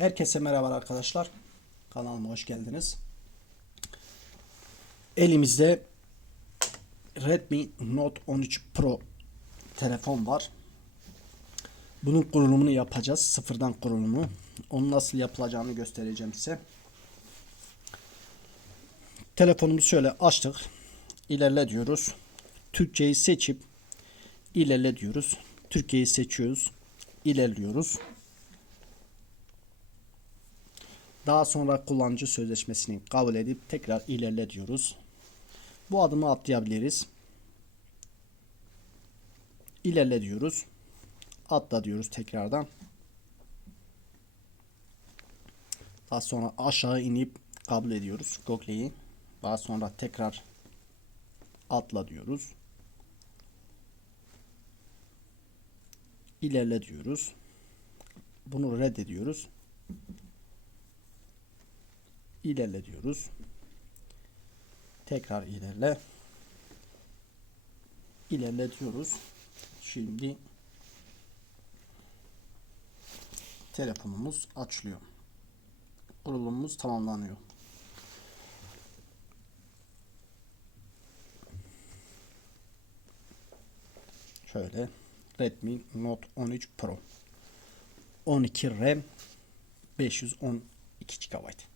Herkese merhaba arkadaşlar. Kanalıma hoş geldiniz. Elimizde Redmi Note 13 Pro telefon var. Bunun kurulumunu yapacağız. Sıfırdan kurulumu. Onu nasıl yapılacağını göstereceğim size. Telefonumuzu şöyle açtık. İlerle diyoruz. Türkçeyi seçip ilerle diyoruz. Türkiye'yi seçiyoruz. İlerliyoruz. Daha sonra kullanıcı sözleşmesini kabul edip tekrar ilerle diyoruz. Bu adımı atlayabiliriz. İlerle diyoruz. Atla diyoruz tekrardan. Daha sonra aşağı inip kabul ediyoruz Google'yi. Daha sonra tekrar atla diyoruz. İlerle diyoruz. Bunu reddediyoruz. İlerle diyoruz. Tekrar ilerle. İlerle diyoruz. Şimdi telefonumuz açılıyor. Kurulumumuz tamamlanıyor. Şöyle Redmi Note 13 Pro 12 RAM 512 GB